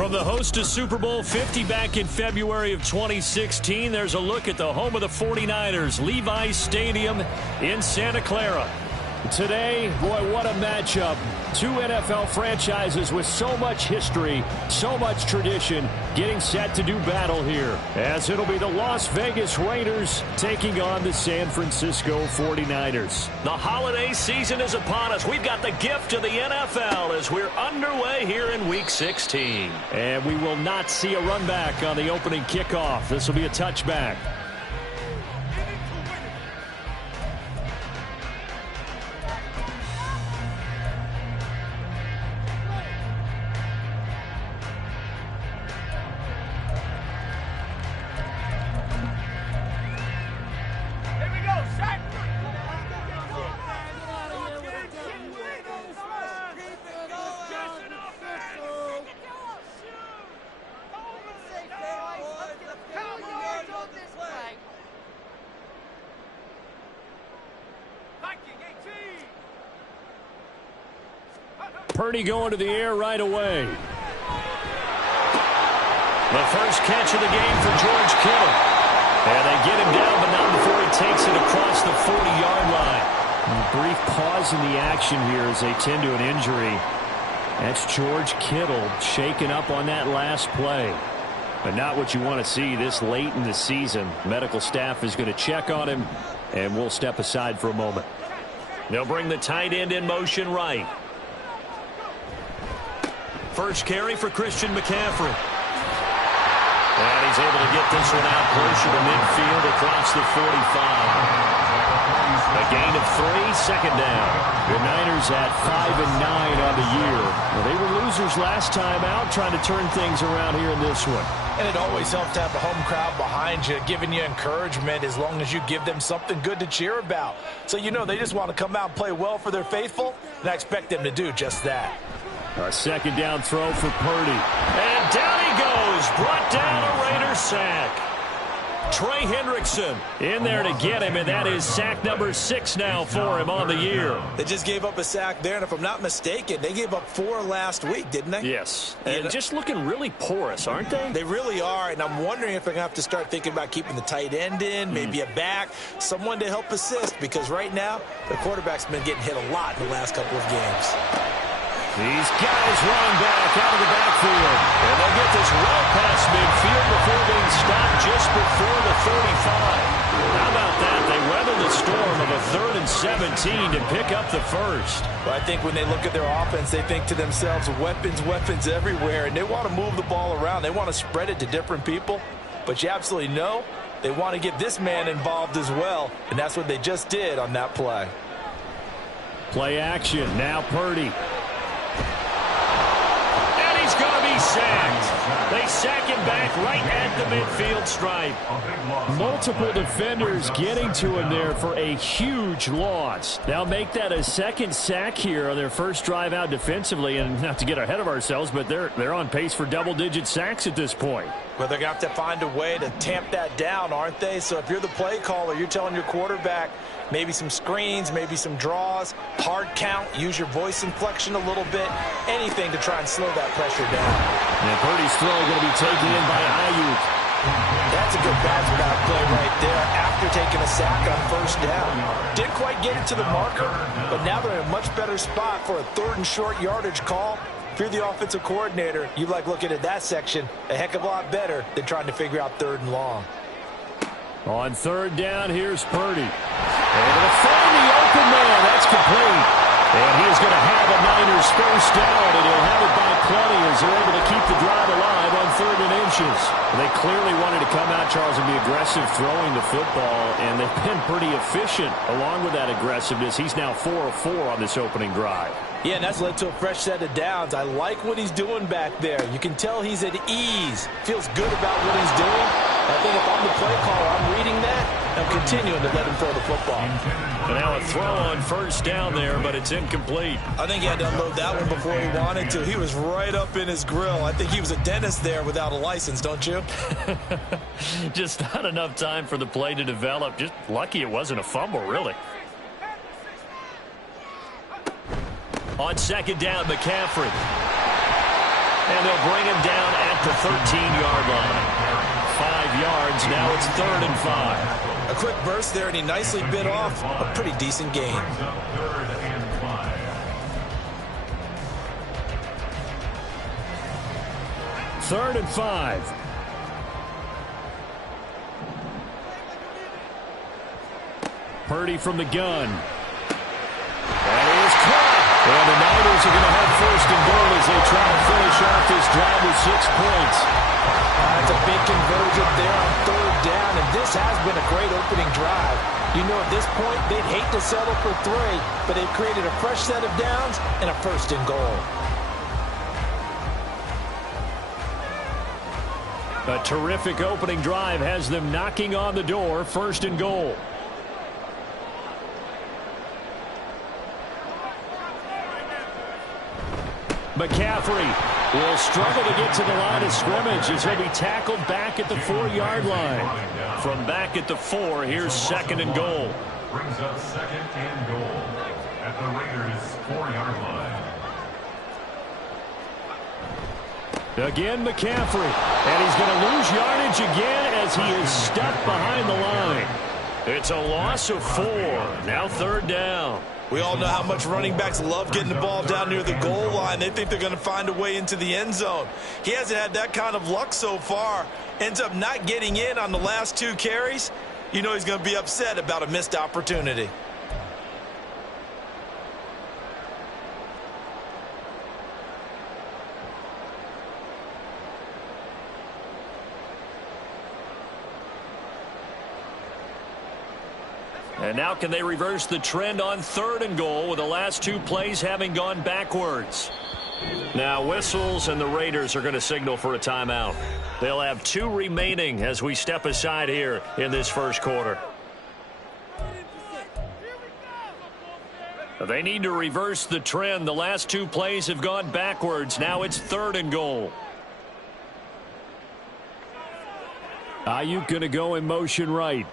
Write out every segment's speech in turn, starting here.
From the host to Super Bowl 50 back in February of 2016, there's a look at the home of the 49ers, Levi's Stadium in Santa Clara. Today, boy, what a matchup. Two NFL franchises with so much history, so much tradition, getting set to do battle here. As it'll be the Las Vegas Raiders taking on the San Francisco 49ers. The holiday season is upon us. We've got the gift of the NFL as we're underway here in Week 16. And we will not see a run back on the opening kickoff. This will be a touchback. Purdy going to the air right away. The first catch of the game for George Kittle. And they get him down, but not before he takes it across the 40-yard line. A brief pause in the action here as they tend to an injury. That's George Kittle shaken up on that last play. But not what you want to see this late in the season. Medical staff is going to check on him, and we'll step aside for a moment. They'll bring the tight end in motion right. First carry for Christian McCaffrey. And he's able to get this one out closer to midfield across the 45. A gain of 3, second down. The Niners at 5-9 on the year. Well, they were losers last time out, trying to turn things around here in this one. And it always helps to have a home crowd behind you, giving you encouragement as long as you give them something good to cheer about. So you know they just want to come out and play well for their faithful, and I expect them to do just that. A second down throw for Purdy. And down he goes. Brought down a Raider sack. Trey Hendrickson in there to get him, and that is sack number 6 now for him on the year. They just gave up a sack there, and if I'm not mistaken, they gave up 4 last week, didn't they? Yes, and just looking really porous, aren't they? They really are, and I'm wondering if they're going to have to start thinking about keeping the tight end in, maybe a back, someone to help assist, because right now, the quarterback's been getting hit a lot in the last couple of games. These guys running back out of the backfield. And they'll get this well past midfield before being stopped just before the 35. How about that? They weather the storm of a 3rd and 17 to pick up the first. Well, I think when they look at their offense, they think to themselves, weapons, weapons everywhere, and they want to move the ball around. They want to spread it to different people. But you absolutely know they want to get this man involved as well, and that's what they just did on that play. Play action. Now Purdy. Going to be sacked. They sack him back right at the midfield stripe. Multiple defenders getting to him there for a huge loss. They'll make that a second sack here on their first drive out defensively, and not to get ahead of ourselves, but they're on pace for double-digit sacks at this point. Well, they're going to have to find a way to tamp that down, aren't they? So if you're the play caller, you're telling your quarterback maybe some screens, maybe some draws, hard count, use your voice inflection a little bit, anything to try and slow that pressure down. And Purdy's throw going to be taken in by Ayuk. That's a good pass-back play right there after taking a sack on first down. Didn't quite get it to the marker, but now they're in a much better spot for a 3rd and short yardage call. If you're the offensive coordinator, you like looking at that section a heck of a lot better than trying to figure out 3rd and long. On 3rd down, here's Purdy. Able to find the open man. That's complete. And he is going to have a Niners first down, and he'll have it by plenty as they're able to keep the drive alive on 3rd and inches. They clearly wanted to come out, Charles, and be aggressive throwing the football, and they've been pretty efficient along with that aggressiveness. He's now 4 of 4 on this opening drive. Yeah, and that's led to a fresh set of downs. I like what he's doing back there. You can tell he's at ease. Feels good about what he's doing. I think if I'm the play caller, I'm reading that. I'm continuing to let him throw the football. And now a throw on first down there, but it's incomplete. I think he had to unload that one before he wanted to. He was right up in his grill. I think he was a dentist there without a license, don't you? Just not enough time for the play to develop. Just lucky it wasn't a fumble, really. On 2nd down, McCaffrey. And they'll bring him down at the 13-yard line. 5 yards. Now it's 3rd and 5. A quick burst there, and he nicely bit off a pretty decent gain. Third and 5. Purdy from the gun. That is caught. And the Niners are going to have 1st and goal as they try to finish off this drive with 6 points. That's a big conversion there on 3rd down, and this has been a great opening drive. You know, at this point, they'd hate to settle for 3, but they've created a fresh set of downs and a 1st and goal. A terrific opening drive has them knocking on the door. 1st and goal. McCaffrey will struggle to get to the line of scrimmage as he'll be tackled back at the 4-yard line. From back at the 4, here's 2nd and goal. Brings up 2nd and goal at the Raiders' 4-yard line. Again, McCaffrey. And he's going to lose yardage again as he is stuck behind the line. It's a loss of 4. Now 3rd down. We all know how much running backs love getting the ball down near the goal line. They think they're going to find a way into the end zone. He hasn't had that kind of luck so far. Ends up not getting in on the last 2 carries. You know he's going to be upset about a missed opportunity. And now can they reverse the trend on 3rd and goal with the last 2 plays having gone backwards? Now whistles and the Raiders are going to signal for a timeout. They'll have 2 remaining as we step aside here in this 1st quarter. They need to reverse the trend. The last 2 plays have gone backwards. Now it's 3rd and goal. Ayuk going to go in motion right.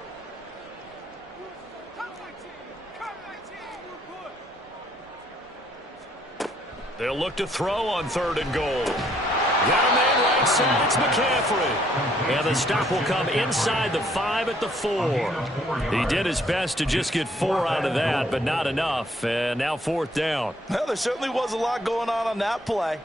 They'll look to throw on 3rd and goal. Got a man right side. It's McCaffrey. And the stop will come inside the 5 at the 4. He did his best to just get 4 out of that, but not enough. And now 4th down. Well, there certainly was a lot going on that play.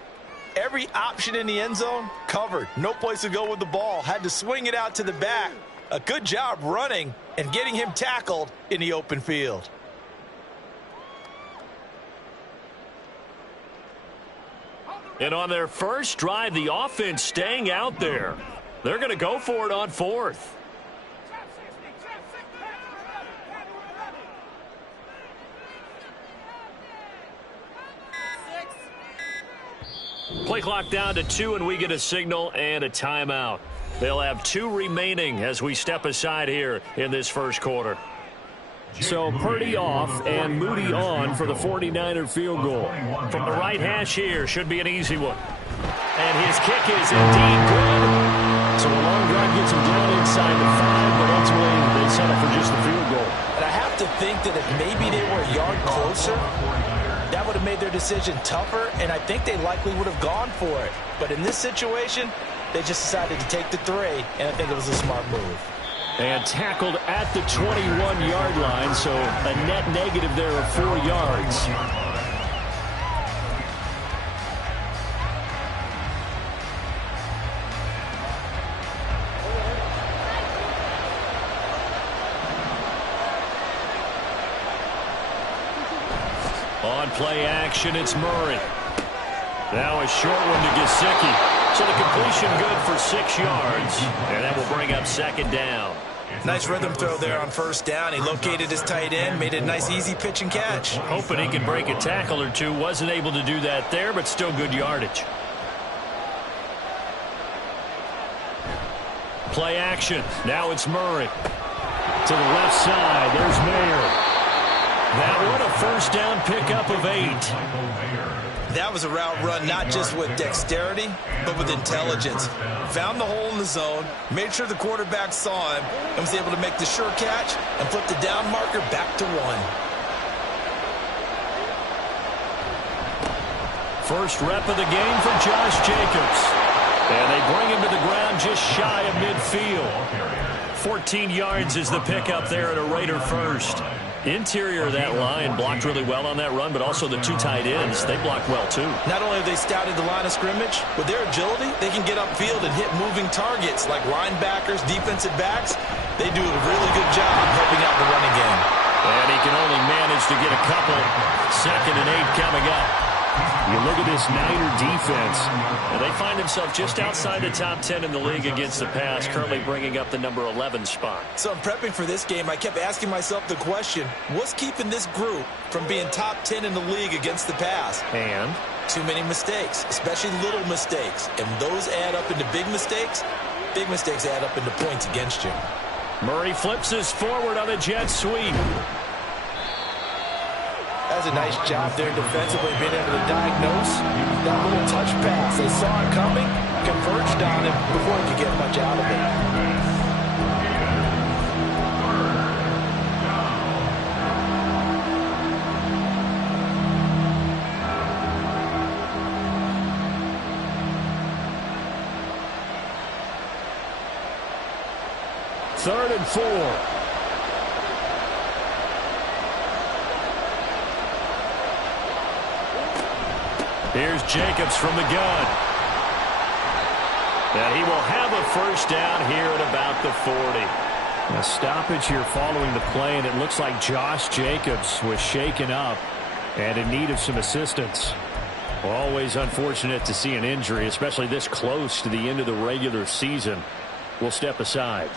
Every option in the end zone covered. No place to go with the ball. Had to swing it out to the back. A good job running and getting him tackled in the open field. And on their first drive, the offense staying out there. They're going to go for it on 4th. Play clock down to 2, and we get a signal and a timeout. They'll have 2 remaining as we step aside here in this 1st quarter. So Purdy off and Moody on for the 49er field goal. From the right hash here, should be an easy one. And his kick is indeed good. So a long drive gets him down inside the 5, but ultimately they settle for just the field goal. And I have to think that if maybe they were a yard closer, that would have made their decision tougher, and I think they likely would have gone for it. But in this situation, they just decided to take the 3, and I think it was a smart move. And tackled at the 21-yard line, so a net negative there of 4 yards. On play action, it's Murray. Now a short one to Gesicki. So the completion good for 6 yards. And that will bring up 2nd down. Nice rhythm throw there on 1st down. He located his tight end, made it a nice easy pitch and catch. Hoping he can break a tackle or 2. Wasn't able to do that there, but still good yardage. Play action. Now it's Murray. To the left side, there's Mayer. That one a 1st down pickup of 8. That was a route run not just with dexterity, but with intelligence. Found the hole in the zone, made sure the quarterback saw him, and was able to make the sure catch and flip the down marker back to 1. First rep of the game for Josh Jacobs. And they bring him to the ground just shy of midfield. 14 yards is the pickup there at a Raider first. Interior of that line blocked really well on that run, but also the two tight ends, they blocked well too. Not only have they scouted the line of scrimmage, with their agility, they can get upfield and hit moving targets like linebackers, defensive backs. They do a really good job helping out the running game. And he can only manage to get a couple. 2nd and 8 coming up. You look at this Niner defense, and they find themselves just outside the top 10 in the league against the pass, currently bringing up the number 11 spot. So in prepping for this game, I kept asking myself the question, what's keeping this group from being top 10 in the league against the pass? And? Too many mistakes, especially little mistakes. And those add up into big mistakes. Big mistakes add up into points against you. Murray flips his forward on a jet sweep. That's a nice job there defensively, being able to diagnose that little touch pass. They saw it coming, converged on him before he could get much out of it. Third and 4. Here's Jacobs from the gun. And he will have a first down here at about the 40. A stoppage here following the play, and it looks like Josh Jacobs was shaken up and in need of some assistance. Always unfortunate to see an injury, especially this close to the end of the regular season. We'll step aside.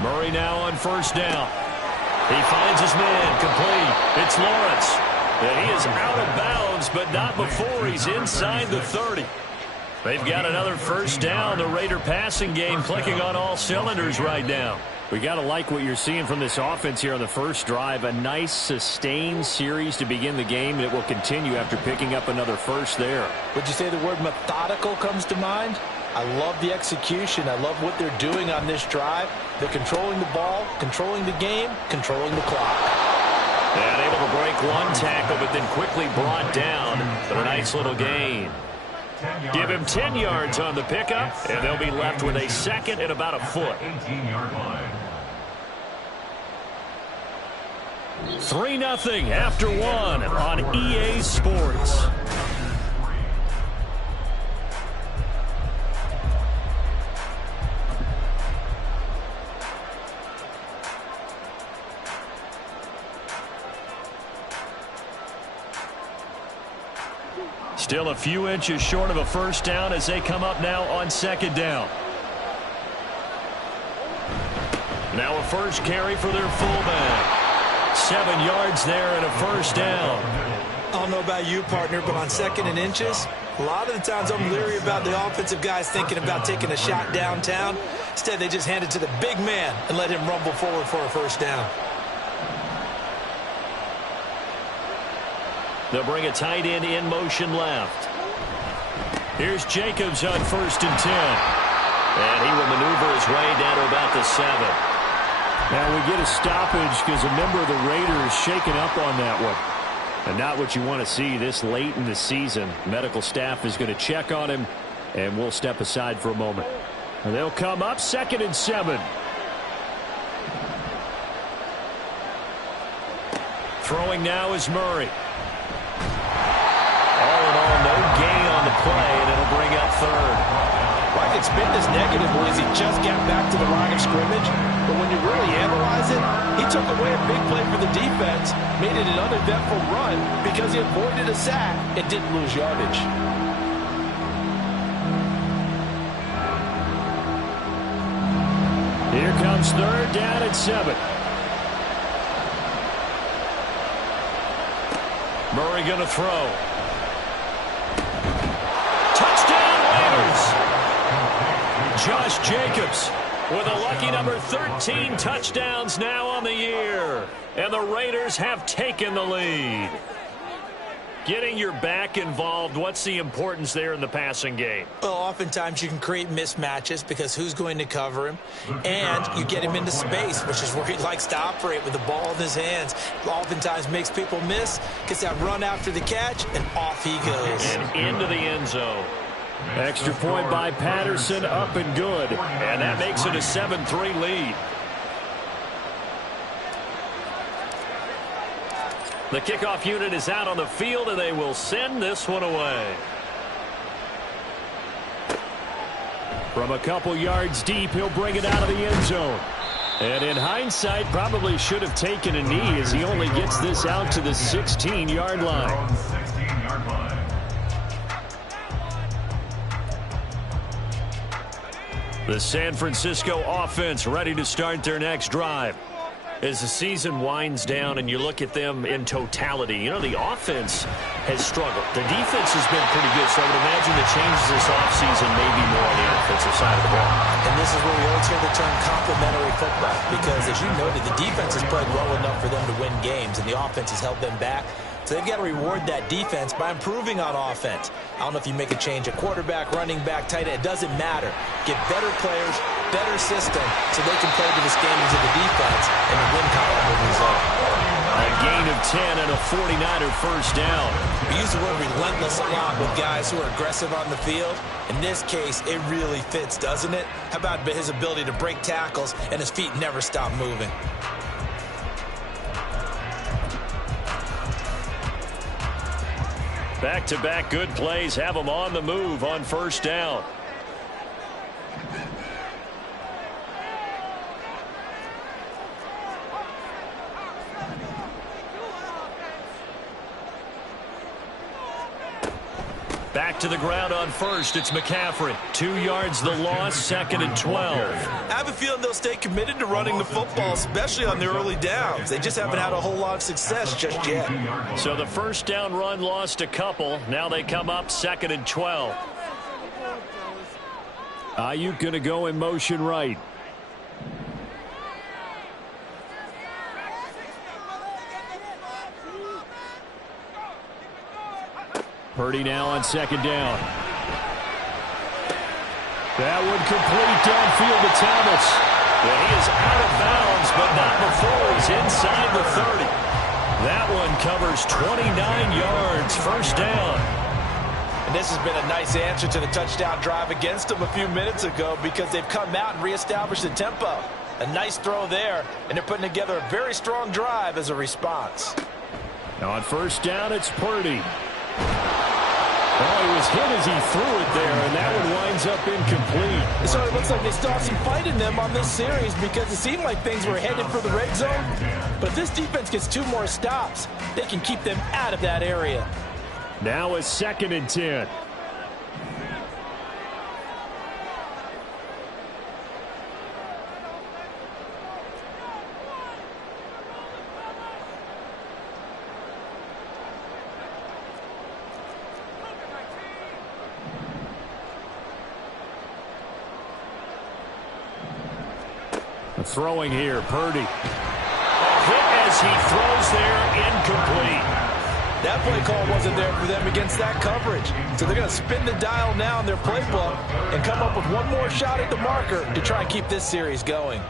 Murray now on first down. He finds his man, complete. It's Lawrence. And he is out of bounds, but not before he's inside the 30. They've got another first down. The Raider passing game clicking on all cylinders right now. We got to like what you're seeing from this offense here on the first drive. A nice sustained series to begin the game, and it will continue after picking up another first there. Would you say the word methodical comes to mind? I love the execution. I love what they're doing on this drive. They're controlling the ball, controlling the game, controlling the clock. And able to break one tackle, but then quickly brought down. But a nice little gain. Give him 10 yards on the pickup, and they'll be left with a second and about a foot. 18-yard line. 3-0 after one on EA Sports. Still a few inches short of a first down as they come up now on second down. Now a first carry for their fullback. 7 yards there and a first down. I don't know about you, partner, but on 2nd and inches, a lot of the times I'm leery about the offensive guys thinking about taking a shot downtown. Instead, they just hand it to the big man and let him rumble forward for a first down. They'll bring a tight end in motion left. Here's Jacobs on 1st and 10. And he will maneuver his way down to about the 7. Now we get a stoppage because a member of the Raiders shaken up on that one. And not what you want to see this late in the season. Medical staff is going to check on him, and we'll step aside for a moment. And they'll come up 2nd and 7. Throwing now is Murray. All in all, no gain on the play, and it'll bring up 3rd. Well, I could spin this negatively as he just got back to the line of scrimmage. But when you really analyze it, he took away a big play for the defense, made it an uneventful run because he avoided a sack and didn't lose yardage. Here comes 3rd down and 7. Murray going to throw. Touchdown Raiders! Josh Jacobs with a lucky number 13 touchdowns now on the year. And the Raiders have taken the lead. Getting your back involved, what's the importance there in the passing game? Well, oftentimes you can create mismatches because who's going to cover him? And you get him into space, which is where he likes to operate with the ball in his hands. Oftentimes makes people miss, gets that run after the catch, and off he goes. And into the end zone. Extra point by Patterson, up and good. And that makes it a 7-3 lead. The kickoff unit is out on the field, and they will send this one away. From a couple yards deep, he'll bring it out of the end zone. And in hindsight, probably should have taken a knee as he only gets this out to the 16-yard line. The San Francisco offense ready to start their next drive. As the season winds down and you look at them in totality, you know, the offense has struggled. The defense has been pretty good, so I would imagine the changes this offseason may be more on the offensive side of the ball. And this is where we always hear the term complementary football, because as you noted, the defense has played well enough for them to win games, and the offense has held them back. So they've got to reward that defense by improving on offense. I don't know if you make a change at quarterback, running back, tight end. It doesn't matter. Get better players, better system, so they can play to this game into the defense, and the win column will result. A gain of 10 and a 49er first down. We use the word relentless a lot with guys who are aggressive on the field. In this case, it really fits, doesn't it? How about his ability to break tackles and his feet never stop moving? Back-to-back good plays have them on the move on first down. Back to the ground on first. It's McCaffrey. 2 yards the loss, 2nd and 12. I have a feeling they'll stay committed to running the football, especially on the early downs. They just haven't had a whole lot of success just yet. So the first down run lost a couple. Now they come up 2nd and 12. Ayuk going to go in motion right. Purdy now on 2nd down. That one complete downfield to Thomas. And he is out of bounds, but not before he's inside the 30. That one covers 29 yards, first down. And this has been a nice answer to the touchdown drive against them a few minutes ago, because they've come out and reestablished the tempo. A nice throw there, and they're putting together a very strong drive as a response. Now on first down, it's Purdy. Well, he was hit as he threw it there, and that one winds up incomplete. So it looks like they still have some fight in them on this series, because it seemed like things were headed for the red zone. But if this defense gets 2 more stops, they can keep them out of that area. Now a 2nd and 10. Throwing here, Purdy. Hit as he throws there, incomplete. That play call wasn't there for them against that coverage. So they're going to spin the dial now in their playbook and come up with one more shot at the marker to try and keep this series going.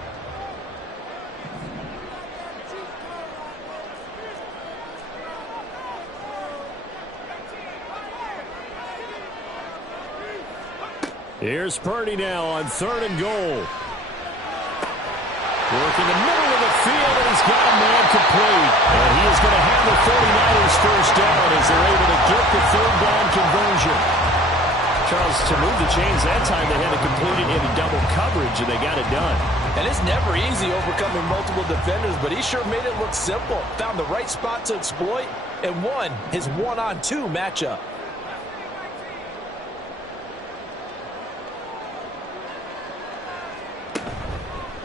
Here's Purdy now on 3rd and goal. Working the middle of the field, and he's got a man complete. And he is going to have the 49ers first down as they're able to get the 3rd down conversion. Charles, to move the chains that time, they had to complete it into double coverage, and they got it done. And it's never easy overcoming multiple defenders, but he sure made it look simple. Found the right spot to exploit and won his 1-on-2 matchup.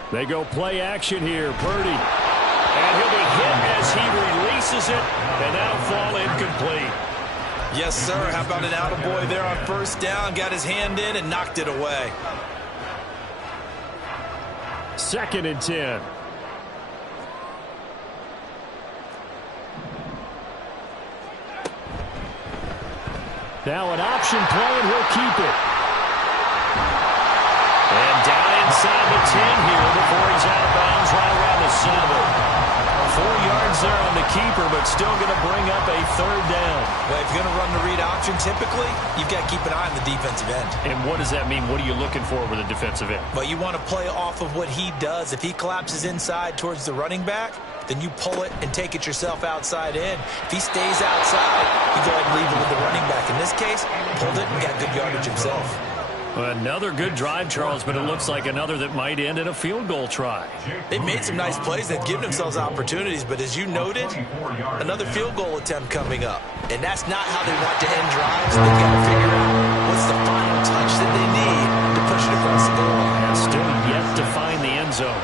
They go play action here. Purdy. And he'll be hit as he releases it, and that'll fall incomplete. Yes, sir. How about an attaboy there on first down? Got his hand in and knocked it away. 2nd and 10. Now an option play, and he'll keep it. And down inside the 10 here before he's out of bounds right around the 7. 4 yards there on the keeper, but still going to bring up a third down. Well, if you're going to run the read option, typically, you've got to keep an eye on the defensive end. And what does that mean? What are you looking for with a defensive end? Well, you want to play off of what he does. If he collapses inside towards the running back, then you pull it and take it yourself outside in. If he stays outside, you go ahead and leave it with the running back. In this case, pulled it and got good yardage himself. Another good drive, Charles, but it looks like another that might end in a field goal try. They've made some nice plays. They've given themselves opportunities, but as you noted, another field goal attempt coming up. And that's not how they want to end drives. They've got to figure out what's the final touch that they need to push it across the goal line. And still yet to find the end zone.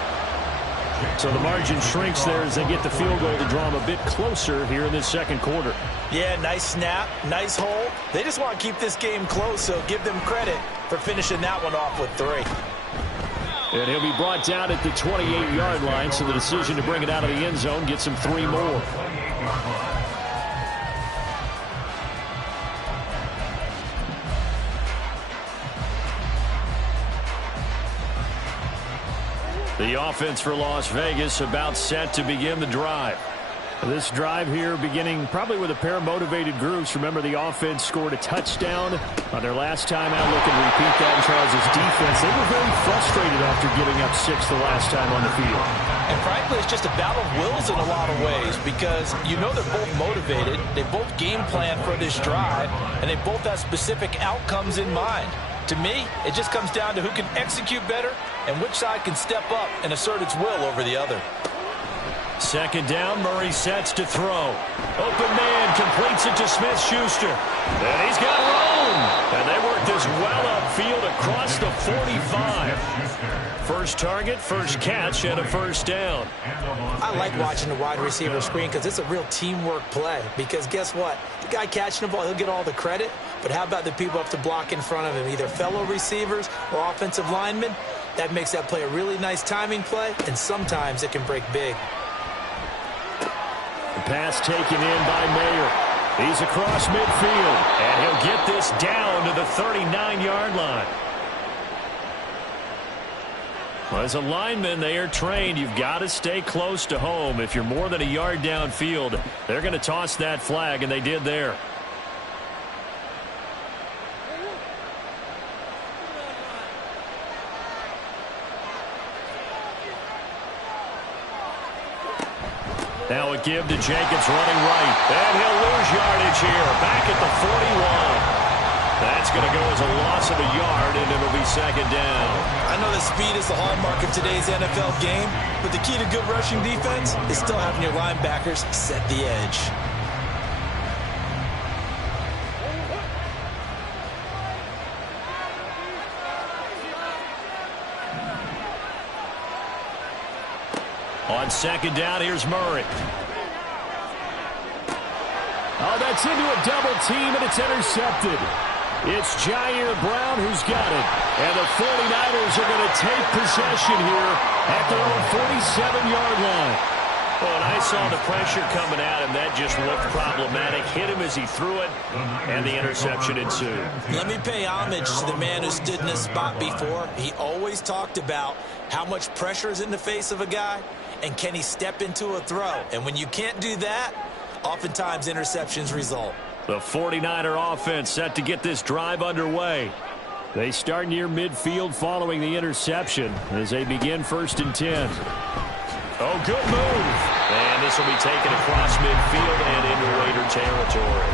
So the margin shrinks there as they get the field goal to draw them a bit closer here in this second quarter. Yeah, nice snap, nice hole. They just want to keep this game close, so give them credit for finishing that one off with 3. And he'll be brought down at the 28-yard line, so the decision to bring it out of the end zone gets him 3 more. The offense for Las Vegas about set to begin the drive. This drive here beginning probably with a pair of motivated groups. Remember, the offense scored a touchdown on their last time out. Looking to repeat that in Charles' defense. They were very frustrated after giving up 6 the last time on the field. And frankly, it's just a battle of wills in a lot of ways because you know they're both motivated. They both game plan for this drive, and they both have specific outcomes in mind. To me, it just comes down to who can execute better and which side can step up and assert its will over the other. Second down, Murray sets to throw. Open man completes it to Smith-Schuster. And he's got room. And they work this well upfield across the 45. First target, first catch, and a first down. I like watching the wide receiver screen because it's a real teamwork play. Because guess what? The guy catching the ball, he'll get all the credit. But how about the people up to block in front of him, either fellow receivers or offensive linemen? That makes that play a really nice timing play, and sometimes it can break big. The pass taken in by Mayer. He's across midfield, and he'll get this down to the 39-yard line. Well, as a lineman, they are trained. You've got to stay close to home. If you're more than a yard downfield, they're going to toss that flag, and they did there. Now a give to Jenkins running right. And he'll lose yardage here. Back at the 41. That's going to go as a loss of a yard, and it'll be second down. I know that speed is the hallmark of today's NFL game, but the key to good rushing defense is still having your linebackers set the edge. On second down, here's Murray. Oh, that's into a double team, and it's intercepted. It's Jair Brown who's got it. And the 49ers are going to take possession here at their own 47-yard line. Well, and I saw the pressure coming at him. That just looked problematic. Hit him as he threw it, and the interception ensued. Let me pay homage to the man who stood in this spot before. He always talked about how much pressure is in the face of a guy, and can he step into a throw. And when you can't do that, oftentimes interceptions result. The 49er offense set to get this drive underway. They start near midfield following the interception as they begin 1st and 10. Oh, good move. And this will be taken across midfield and into Raider territory.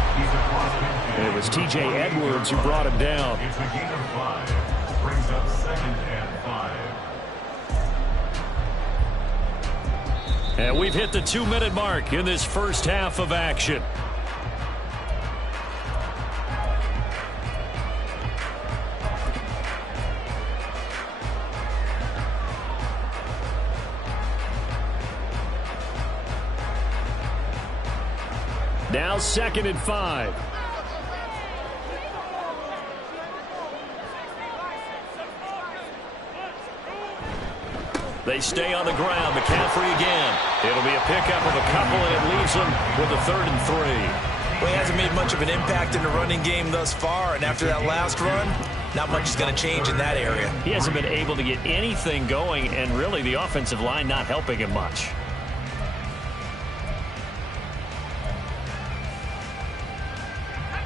And it was T.J. Edwards who brought him down. It's a gain of 5. Brings up 2nd and 5. And we've hit the 2-minute mark in this first half of action. Now 2nd and 5. They stay on the ground. McCaffrey again. It'll be a pickup of a couple, and it leaves them with a 3rd and 3. Well, he hasn't made much of an impact in the running game thus far, and after that last run, not much is going to change in that area. He hasn't been able to get anything going, and really the offensive line not helping him much.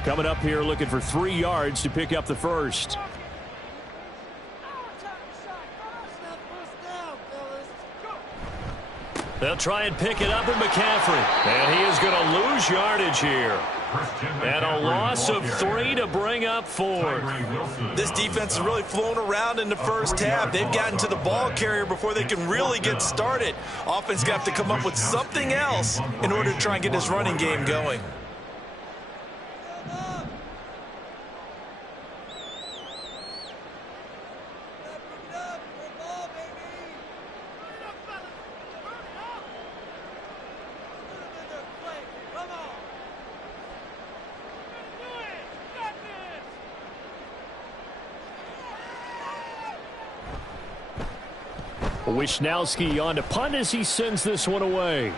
Coming up here looking for 3 yards to pick up the first. They'll try and pick it up in McCaffrey. And he is going to lose yardage here. And a loss of 3 to bring up 4. This defense has really flown around in the first half. They've gotten to the ball carrier before they can really get started. Offense got to have to come up with something else in order to try and get this running game going. Wishnowski on to punt as he sends this one away.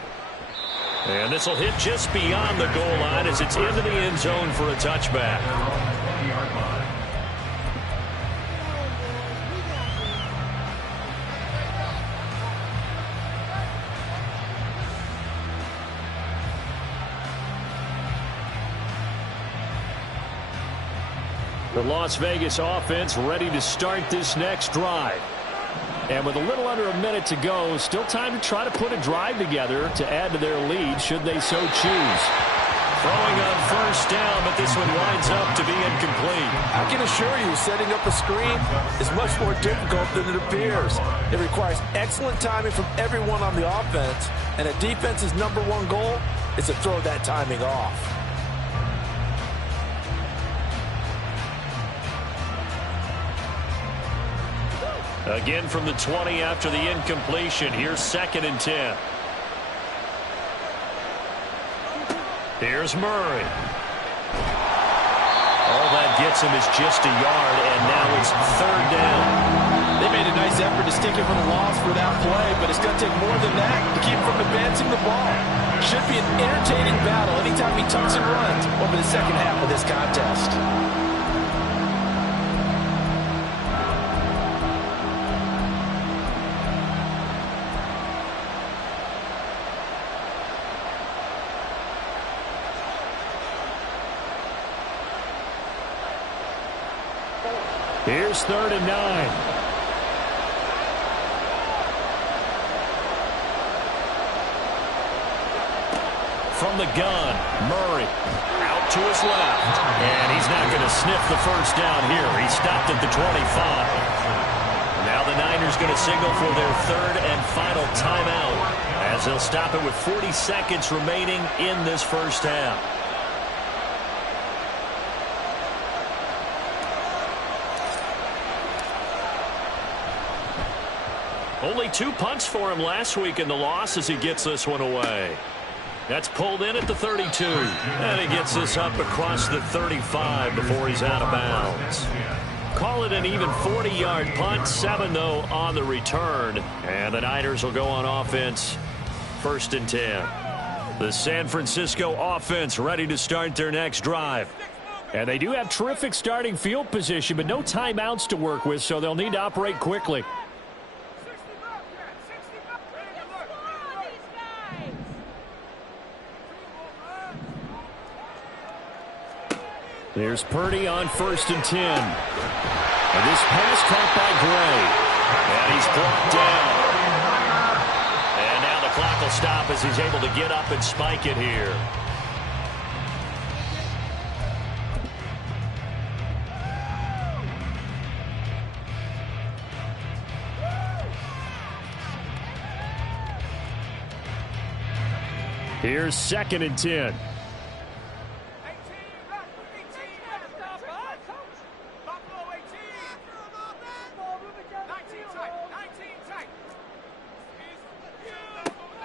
And this will hit just beyond the goal line as it's into the end zone for a touchback. The Las Vegas offense ready to start this next drive. And with a little under a minute to go, still time to try to put a drive together to add to their lead should they so choose. Throwing on first down, but this one winds up to be incomplete. I can assure you, setting up a screen is much more difficult than it appears. It requires excellent timing from everyone on the offense, and a defense's #1 goal is to throw that timing off. Again from the 20 after the incompletion. Here's 2nd and 10. Here's Murray. All that gets him is just a yard, and now it's 3rd down. They made a nice effort to stick it for the loss for that play, but it's going to take more than that to keep from advancing the ball. Should be an entertaining battle anytime he tucks and runs over the second half of this contest. Here's 3rd and 9. From the gun, Murray out to his left. And he's not going to sniff the first down here. He stopped at the 25. Now the Niners going to signal for their 3rd and final timeout as they'll stop it with 40 seconds remaining in this first half. Only 2 punts for him last week in the loss as he gets this one away. That's pulled in at the 32. And he gets this up across the 35 before he's out of bounds. Call it an even 40-yard punt. 7, though, on the return. And the Niners will go on offense. 1st and 10. The San Francisco offense ready to start their next drive. And they do have terrific starting field position, but no timeouts to work with, so they'll need to operate quickly. There's Purdy on 1st and 10. And this pass caught by Gray. And he's brought down. And now the clock will stop as he's able to get up and spike it here. Here's 2nd and 10.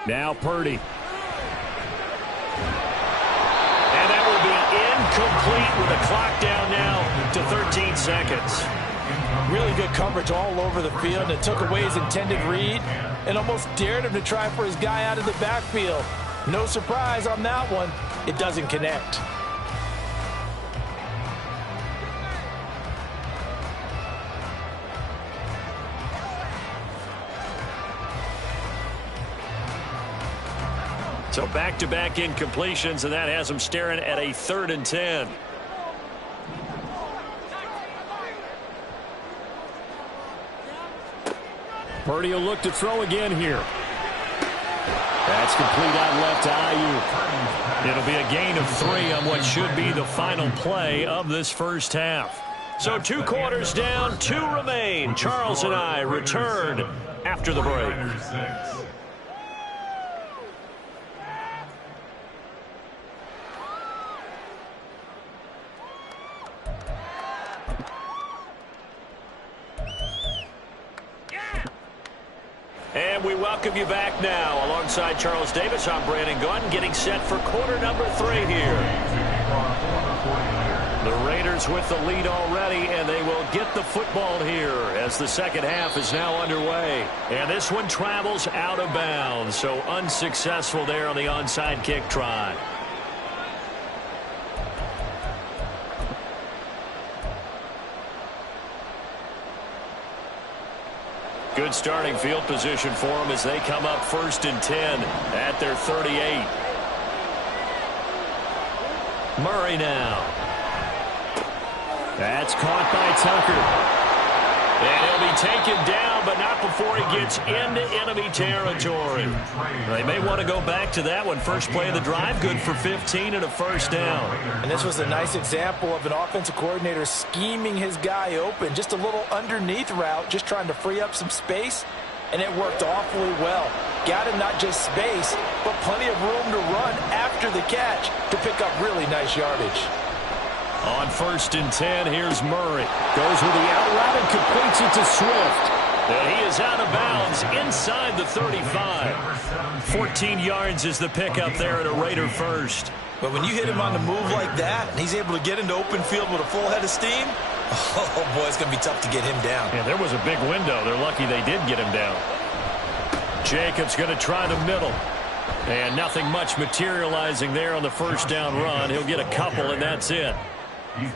Now Purdy. And that will be incomplete with the clock down now to 13 seconds. Really good coverage all over the field. It took away his intended read and almost dared him to try for his guy out of the backfield. No surprise on that one. It doesn't connect. So back-to-back incompletions, and that has them staring at a 3rd and 10. Purdy will look to throw again here. That's complete out left to Ayuk. It'll be a gain of 3 on what should be the final play of this first half. So 2 quarters down, 2 remain. Charles and I return after the break. And we welcome you back now. Alongside Charles Davis, I'm Brandon Gunn, getting set for quarter number 3 here. The Raiders with the lead already, and they will get the football here as the second half is now underway. And this one travels out of bounds, so unsuccessful there on the onside kick try. Good starting field position for them as they come up 1st and 10 at their 38. Murray now. That's caught by Tucker. And he'll be taken down, but not before he gets into enemy territory. They may want to go back to that one. First play of the drive, good for 15 and a first down. And this was a nice example of an offensive coordinator scheming his guy open. Just a little underneath route, just trying to free up some space, and it worked awfully well. Got him not just space, but plenty of room to run after the catch to pick up really nice yardage. On 1st and 10, here's Murray. Goes with the out route and completes it to Swift. And he is out of bounds inside the 35. 14 yards is the pickup there at a Raider first. But when you hit him on the move like that, and he's able to get into open field with a full head of steam, oh boy, it's going to be tough to get him down. Yeah, there was a big window. They're lucky they did get him down. Jacobs going to try the middle. And nothing much materializing there on the first down run. He'll get a couple, and that's it.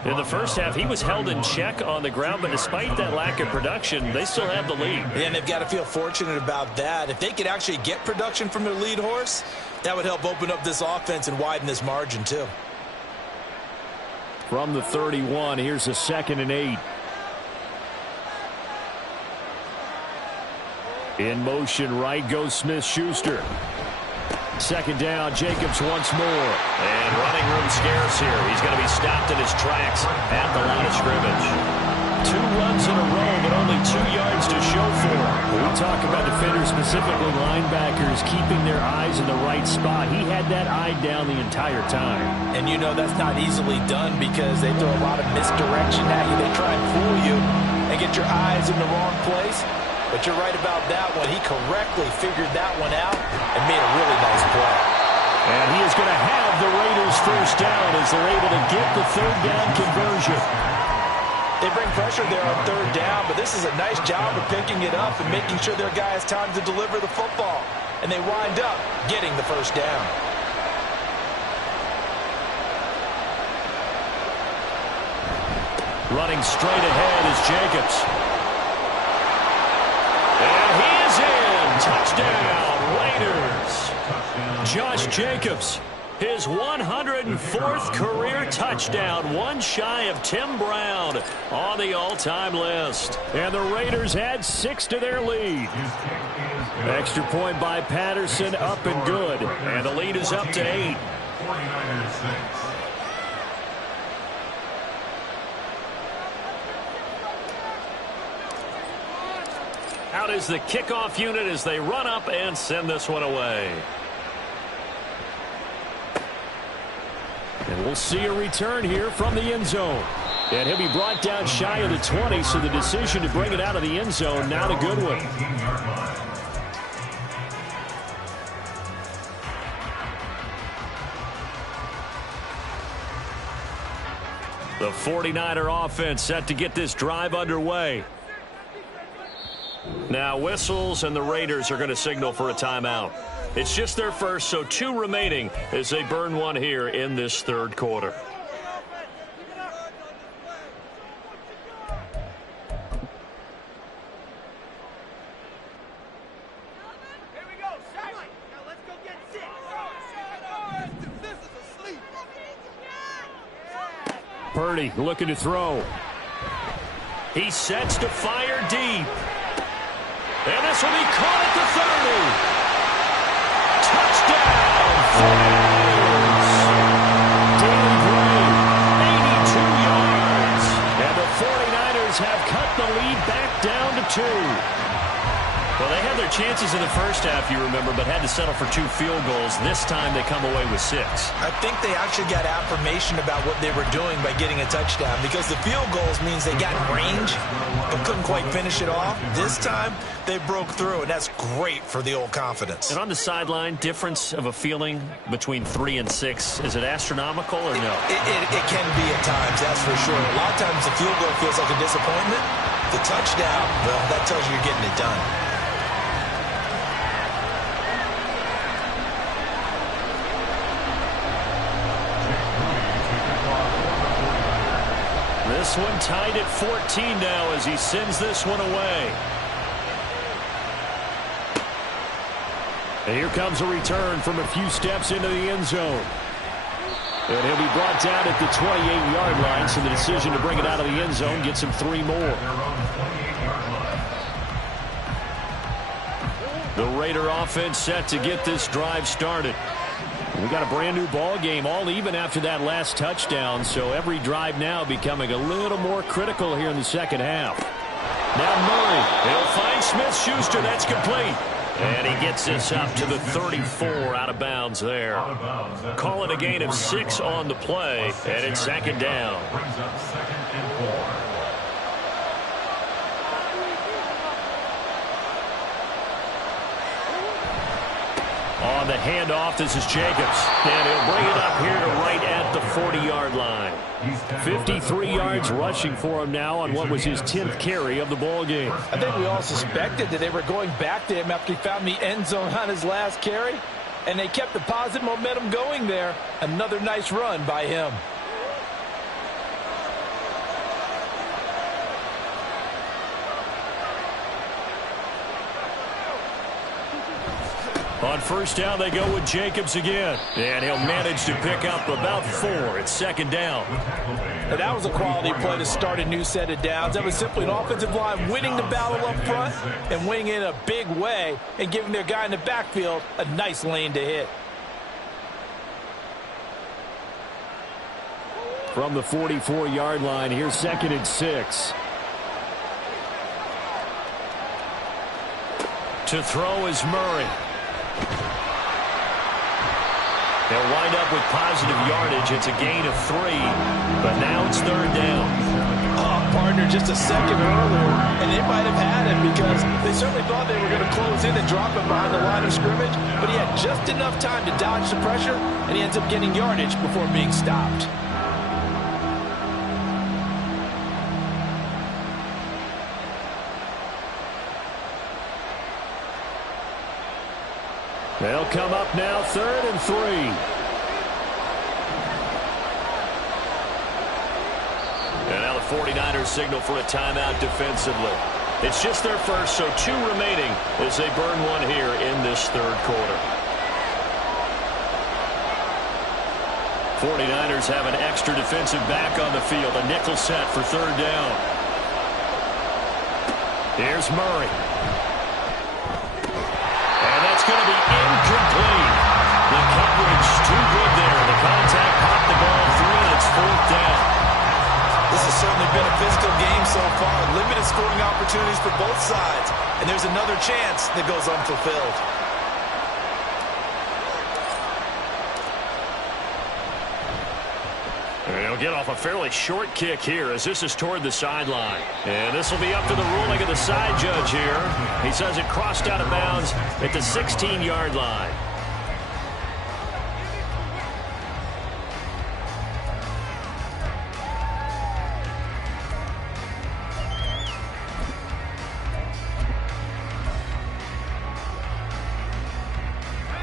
In the first half, he was held in check on the ground, but despite that lack of production, they still have the lead. Yeah, and they've got to feel fortunate about that. If they could actually get production from their lead horse, that would help open up this offense and widen this margin, too. From the 31, here's a 2nd and 8. In motion right goes Smith-Schuster. 2nd down, Jacobs once more. And running room scarce here. He's going to be stopped in his tracks at the line of scrimmage. 2 runs in a row, but only 2 yards to show for him. When we talk about defenders, specifically linebackers, keeping their eyes in the right spot, he had that eye down the entire time. And you know that's not easily done because they throw a lot of misdirection at you. They try and fool you and get your eyes in the wrong place. But you're right about that one. He correctly figured that one out and made a really nice play. And he is going to have the Raiders first down as they're able to get the 3rd down conversion. They bring pressure there on 3rd down, but this is a nice job of picking it up and making sure their guy has time to deliver the football. And they wind up getting the first down. Running straight ahead is Jacobs. And he is in. Touchdown, Raiders. Josh Jacobs, his 104th career touchdown, one shy of Tim Brown on the all-time list. And the Raiders add 6 to their lead. Extra point by Patterson, up and good. And the lead is up to 8. 49ers 6. Out is the kickoff unit as they run up and send this one away. And we'll see a return here from the end zone. And he'll be brought down shy of the 20, so the decision to bring it out of the end zone, not a good one. The 49er offense set to get this drive underway. Now whistles, and the Raiders are going to signal for a timeout. It's just their first, so 2 remaining as they burn one here in this 3rd quarter. Purdy looking to throw. He sets to fire deep. And this will be caught at the 30. Touchdown, 49ers. Danny Gray, 82 yards. And the 49ers have cut the lead back down to 2. Well, they had their chances in the first half, you remember, but had to settle for 2 field goals. This time they come away with 6. I think they actually got affirmation about what they were doing by getting a touchdown, because the field goals means they got range but couldn't quite finish it off. This time they broke through, and that's great for the old confidence. And on the sideline, difference of a feeling between 3 and 6, is it astronomical or no? It can be at times, that's for sure. A lot of times the field goal feels like a disappointment. The touchdown, well, that tells you you're getting it done. This one tied at 14 now as he sends this one away. And here comes a return from a few steps into the end zone. And he'll be brought down at the 28-yard line, so the decision to bring it out of the end zone gets him 3 more. The Raider offense set to get this drive started. We got a brand new ball game, all even after that last touchdown, so every drive now becoming a little more critical here in the second half. Now Murray, he'll find Smith-Schuster, that's complete. And he gets this up to the 34, out of bounds there. Call it a gain of 6 on the play, and it's second down. Brings up 2nd and 4. On the handoff, this is Jacobs. And he'll bring it up here to right at the 40-yard line. 53 yards rushing for him now on what was his 10th carry of the ball game. I think we all suspected that they were going back to him after he found the end zone on his last carry. And they kept the positive momentum going there. Another nice run by him. On first down, they go with Jacobs again. And he'll manage to pick up about 4. It's second down. And that was a quality play to start a new set of downs. That was simply an offensive line winning the battle up front and winning it in a big way and giving their guy in the backfield a nice lane to hit. From the 44-yard line, here's 2nd and 6. To throw is Murray. They'll wind up with positive yardage. It's a gain of 3, but now it's 3rd down. Oh, partner, just a second earlier, and they might have had him because they certainly thought they were going to close in and drop him behind the line of scrimmage, but he had just enough time to dodge the pressure, and he ends up getting yardage before being stopped. They'll come up now 3rd and 3. And now the 49ers signal for a timeout defensively. It's just their first, so 2 remaining as they burn one here in this 3rd quarter. 49ers have an extra defensive back on the field. A nickel set for 3rd down. Here's Murray. Going to be incomplete. The coverage too good there. The contact popped the ball through, and it's 4th down. This has certainly been a physical game so far. Limited scoring opportunities for both sides. And there's another chance that goes unfulfilled. And he'll get off a fairly short kick here as this is toward the sideline. And this will be up to the ruling of the side judge here. He says it crossed out of bounds at the 16-yard line.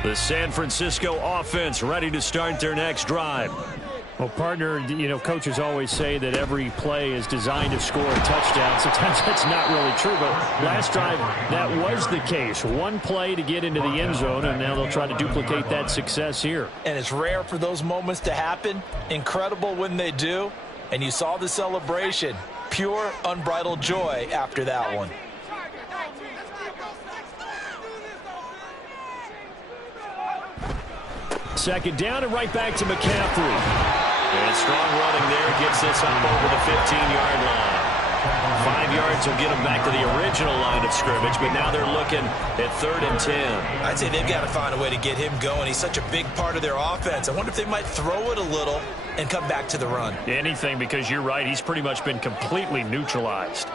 The San Francisco offense ready to start their next drive. Well, partner, you know, coaches always say that every play is designed to score a touchdown. Sometimes that's not really true, but last drive, that was the case. One play to get into the end zone, and now they'll try to duplicate that success here. And it's rare for those moments to happen. Incredible when they do. And you saw the celebration. Pure, unbridled joy after that one. Second down and right back to McCaffrey. And strong running there gets this up over the 15-yard line. 5 yards will get them back to the original line of scrimmage, but now they're looking at 3rd and 10. I'd say they've got to find a way to get him going. He's such a big part of their offense. I wonder if they might throw it a little and come back to the run. Anything, because you're right. He's pretty much been completely neutralized.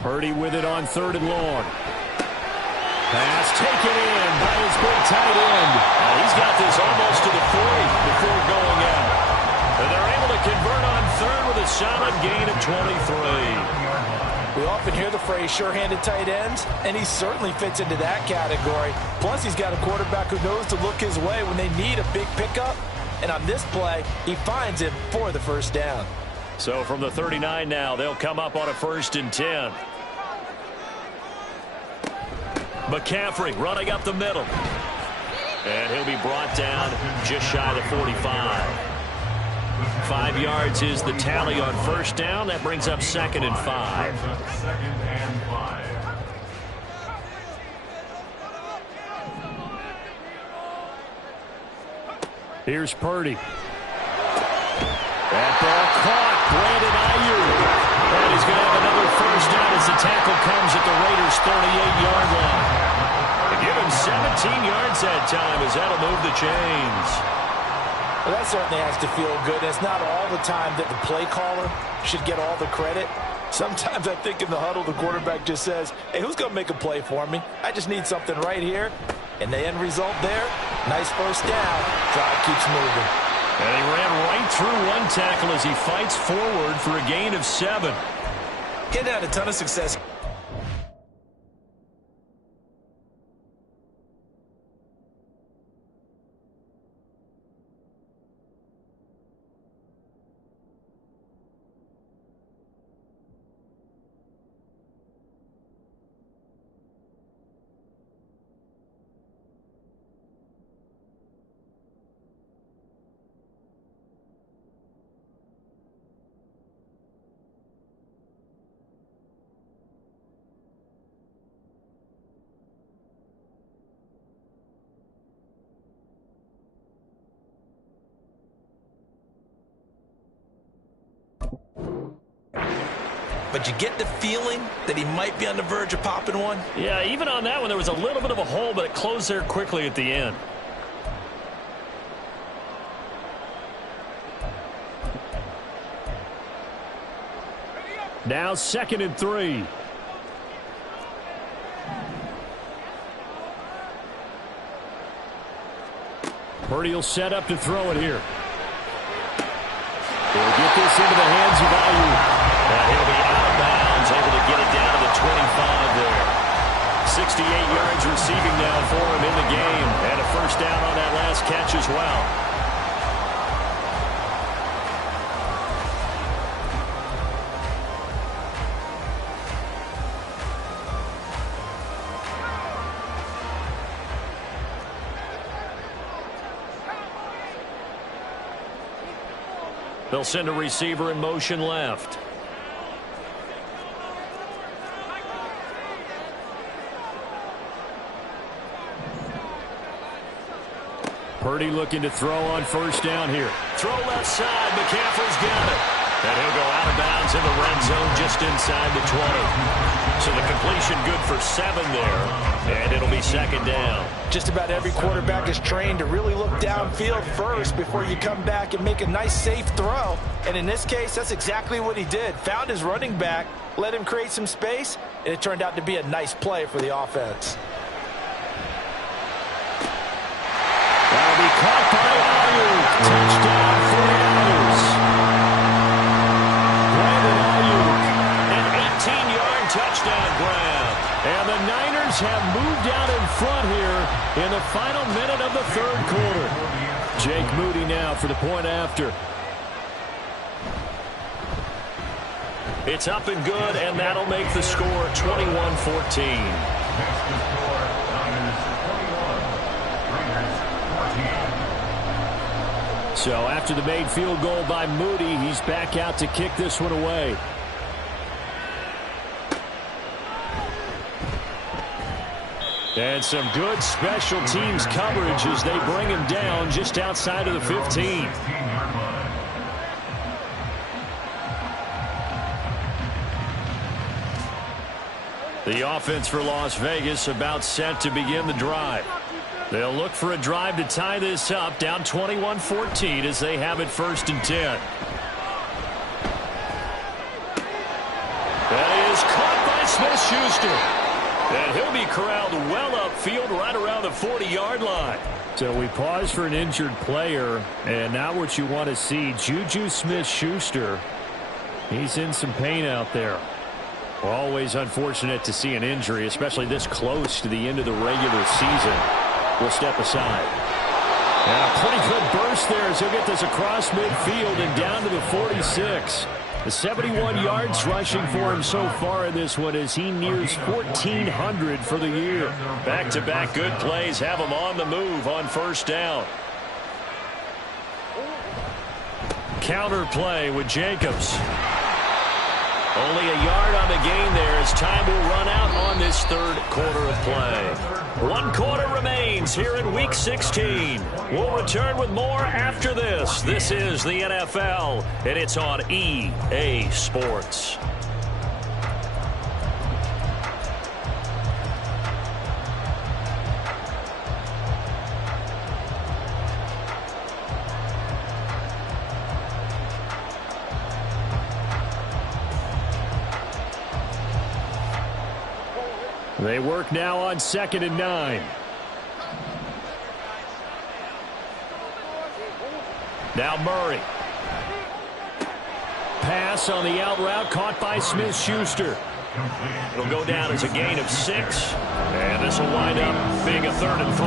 Purdy with it on 3rd and long. Pass taken in by his big tight end. He's got this almost to the 40 before going out. And they're able to convert on 3rd with a solid gain of 23. We often hear the phrase sure-handed tight ends, and he certainly fits into that category. Plus, he's got a quarterback who knows to look his way when they need a big pickup. And on this play, he finds him for the first down. So from the 39 now, they'll come up on a 1st and 10. McCaffrey running up the middle. And he'll be brought down just shy of the 45. 5 yards is the tally on 1st down. That brings up 2nd and 5. 2nd and 5. Here's Purdy. That ball caught. Brandon Ayuk. And he's going to have another 1st down as the tackle comes at the Raiders' 38-yard line. They give him 17 yards that time as that'll move the chains. Well, that certainly has to feel good. It's not all the time that the play caller should get all the credit. Sometimes I think in the huddle, the quarterback just says, hey, who's going to make a play for me? I just need something right here. And the end result there, nice 1st down. Drive keeps moving. And he ran right through one tackle as he fights forward for a gain of 7. He had a ton of success. But you get the feeling that he might be on the verge of popping one. Yeah, even on that one, there was a little bit of a hole, but it closed there quickly at the end. Now 2nd and 3. Purdy will set up to throw it here. He'll get this into the hands of Ayuk. And he'll be out of bounds, able to get it down to the 25 there. 68 yards receiving now for him in the game. And a 1st down on that last catch as well. They'll send a receiver in motion left. Purdy looking to throw on 1st down here. Throw left side. McCaffrey's got it. And he'll go out of bounds in the red zone just inside the 20. So the completion good for 7 there. And it'll be 2nd down. Just about every quarterback is trained to really look downfield first before you come back and make a nice, safe throw. And in this case, that's exactly what he did. Found his running back, let him create some space, and it turned out to be a nice play for the offense. That'll be caught by Ayuk. Touchdown 49ers. Brandon Ayuk, an 18-yard touchdown grab. And the Niners have moved out in front here in the final minute of the 3rd quarter. Jake Moody now for the point after. It's up and good, and that'll make the score 21-14. Makes the score Niners 21, Raiders 14. So after the made field goal by Moody, he's back out to kick this one away. And some good special teams coverage as they bring him down just outside of the 15. The offense for Las Vegas about set to begin the drive. They'll look for a drive to tie this up, down 21-14 as they have it 1st and 10. That is caught by Smith-Schuster. And he'll be corralled well upfield right around the 40-yard line. So we pause for an injured player, and now what you want to see, Juju Smith-Schuster. He's in some pain out there. Always unfortunate to see an injury, especially this close to the end of the regular season. We'll step aside. And a pretty good burst there as he'll get this across midfield and down to the 46. The 71 yards rushing for him so far in this one as he nears 1,400 for the year. Back-to-back good plays have him on the move on 1st down. Counter play with Jacobs. Only a yard on the gain there as time will run out on this 3rd quarter of play. 1 quarter remains here in Week 16. We'll return with more after this. This is the NFL, and it's on EA Sports. They work now on 2nd and 9. Now Murray. Pass on the out route caught by Smith-Schuster. It'll go down as a gain of 6. And this will wind up being a 3rd and 3.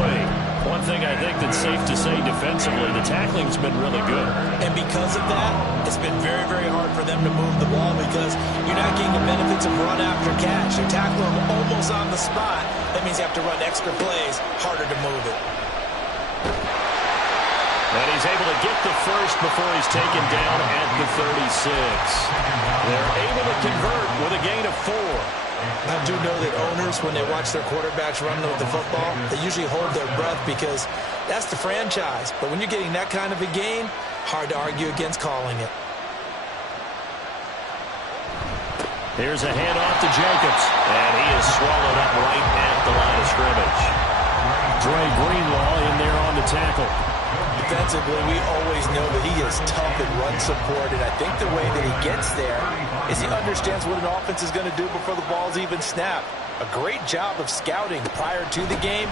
One thing I think that's safe to say defensively, the tackling's been really good. And because of that, it's been very, very hard for them to move the ball because you're not getting the benefits of run after catch. You're tackling them almost on the spot. That means you have to run extra plays, harder to move it. And he's able to get the first before he's taken down at the 36. They're able to convert with a gain of 4. I do know that owners, when they watch their quarterbacks run with the football, they usually hold their breath because that's the franchise. But when you're getting that kind of a gain, hard to argue against calling it. Here's a handoff to Jacobs. And he is swallowed up right at the line of scrimmage. Dre Greenlaw in there on the tackle. Defensively, we always know that he is tough in run support, and I think the way that he gets there is he understands what an offense is going to do before the ball's even snapped. A great job of scouting prior to the game,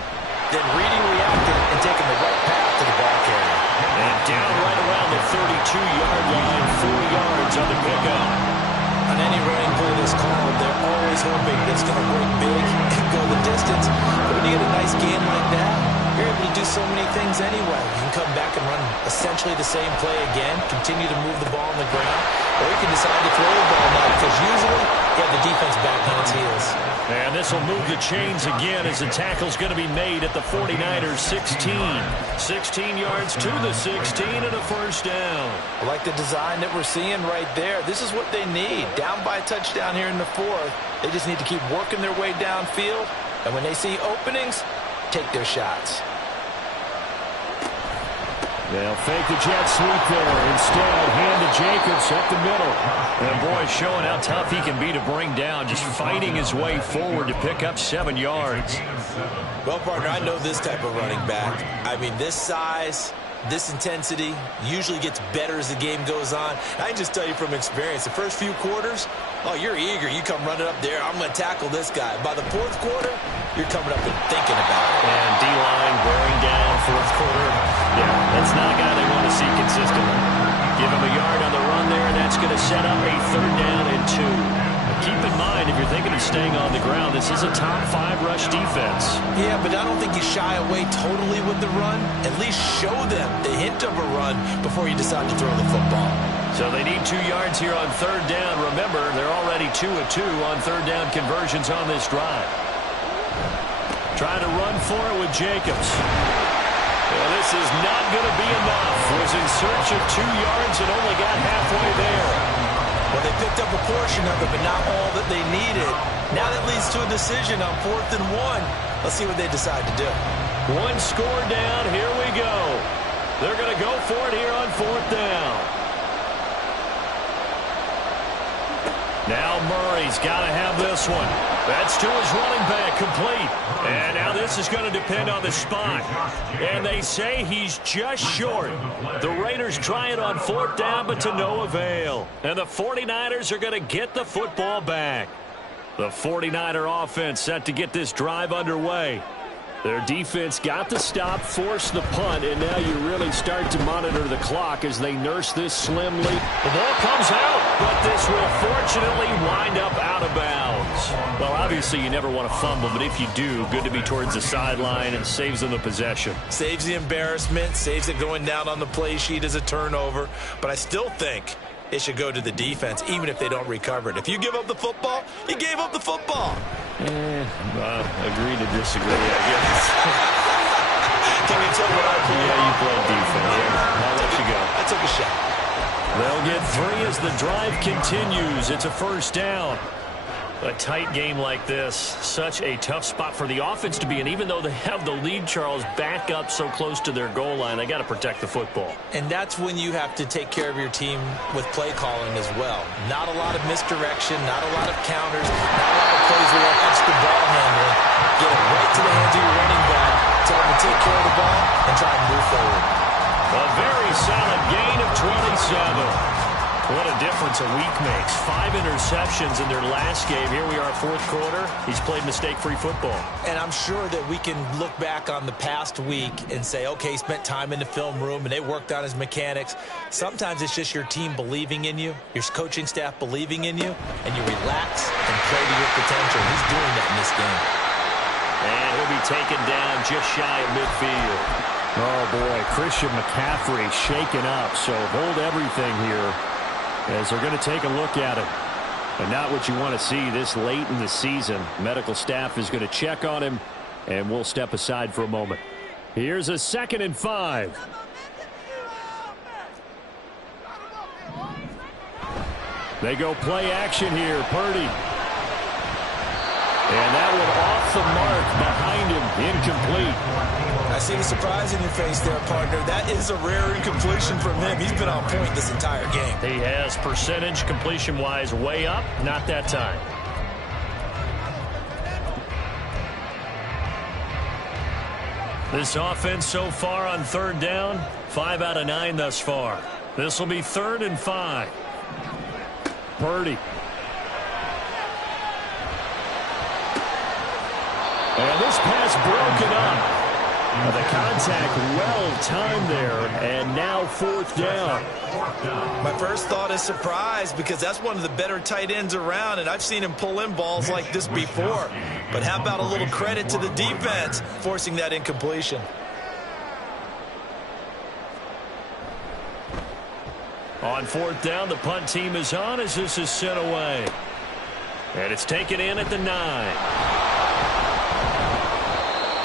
then reading, reacting, and taking the right path to the ball carrier. And down right around the 32-yard line, 4 yards on the pickup. On any running play that's called, they're always hoping that it's going to break big and go the distance. But when you get a nice game like that, you're able to do so many things anyway. You can come back and run essentially the same play again, continue to move the ball on the ground, or you can decide to throw the ball now because usually you have the defense back on its heels. And this will move the chains again as the tackle's going to be made at the 49ers 16. 16 yards to the 16 and a 1st down. I like the design that we're seeing right there. This is what they need. Down by a touchdown here in the 4th. They just need to keep working their way downfield. And when they see openings, take their shots. They'll fake the jet sweep there. Instead, hand to Jacobs up the middle. And boy, showing how tough he can be to bring down, just fighting his way forward to pick up 7 yards. Well, partner, I know this type of running back. I mean, this size, this intensity usually gets better as the game goes on. I can just tell you from experience, the first few quarters, oh, you're eager. You come running up there, I'm going to tackle this guy. By the 4th quarter, you're coming up and thinking about it. And D-line wearing down 4th quarter. Yeah, that's not a guy they want to see consistently. Give him a yard on the run there, and that's going to set up a 3rd down and 2. But keep in mind, if you're thinking of staying on the ground, this is a top 5 rush defense. Yeah, but I don't think you shy away totally with the run. At least show them the hint of a run before you decide to throw the football. So they need 2 yards here on 3rd down. Remember, they're already 2 of 2 on 3rd down conversions on this drive. Trying to run for it with Jacobs. Well, this is not going to be enough. Was in search of 2 yards and only got halfway there. Well, they picked up a portion of it, but not all that they needed. Now that leads to a decision on 4th and 1. Let's see what they decide to do. 1 score down. Here we go. They're going to go for it here on 4th down. Now Murray's got to have this one. That's to his running back, complete. And now this is going to depend on the spot. And they say he's just short. The Raiders try it on 4th down, but to no avail. And the 49ers are going to get the football back. The 49er offense set to get this drive underway. Their defense got the stop, forced the punt, and now you really start to monitor the clock as they nurse this slim lead. The ball comes out, but this will fortunately wind up out of bounds. Well, obviously you never want to fumble, but if you do, good to be towards the sideline and saves them the possession. Saves the embarrassment, saves it going down on the play sheet as a turnover, but I still think it should go to the defense, even if they don't recover it. If you give up the football, you gave up the football. Agree to disagree, I guess. Can you tell what I play? Yeah, you play defense. I'll let you go. I took a shot. They'll get 3 as the drive continues. It's a 1st down. A tight game like this, such a tough spot for the offense to be in. Even though they have the lead, Charles, back up so close to their goal line, they got to protect the football. And that's when you have to take care of your team with play calling as well. Not a lot of misdirection, not a lot of counters, not a lot of plays without extra ball handling. Get it right to the hands of your running back, tell him to take care of the ball, and try and move forward. A very solid gain of 27. What a difference a week makes. 5 interceptions in their last game. Here we are, 4th quarter. He's played mistake-free football. And I'm sure that we can look back on the past week and say, okay, he spent time in the film room and they worked on his mechanics. Sometimes it's just your team believing in you, your coaching staff believing in you, and you relax and play to your potential. He's doing that in this game. And he'll be taken down just shy of midfield. Oh, boy, Christian McCaffrey shaken up, so hold everything here as they're going to take a look at it. And not what you want to see this late in the season. Medical staff is going to check on him, and we'll step aside for a moment. Here's a 2nd and 5. They go play action here. Purdy. And that one off the mark behind him. Incomplete. I see the surprise in your face there, partner. That is a rare incompletion from him. He's been on point this entire game. He has percentage completion-wise way up. Not that time. This offense so far on 3rd down, 5 out of 9 thus far. This will be 3rd and 5. Purdy. And this pass broken up. The contact well-timed there, and now 4th down. My first thought is surprise because that's one of the better tight ends around, and I've seen him pull in balls like this before. But how about a little credit to the defense forcing that incompletion? On 4th down, the punt team is on as this is sent away. And it's taken in at the 9.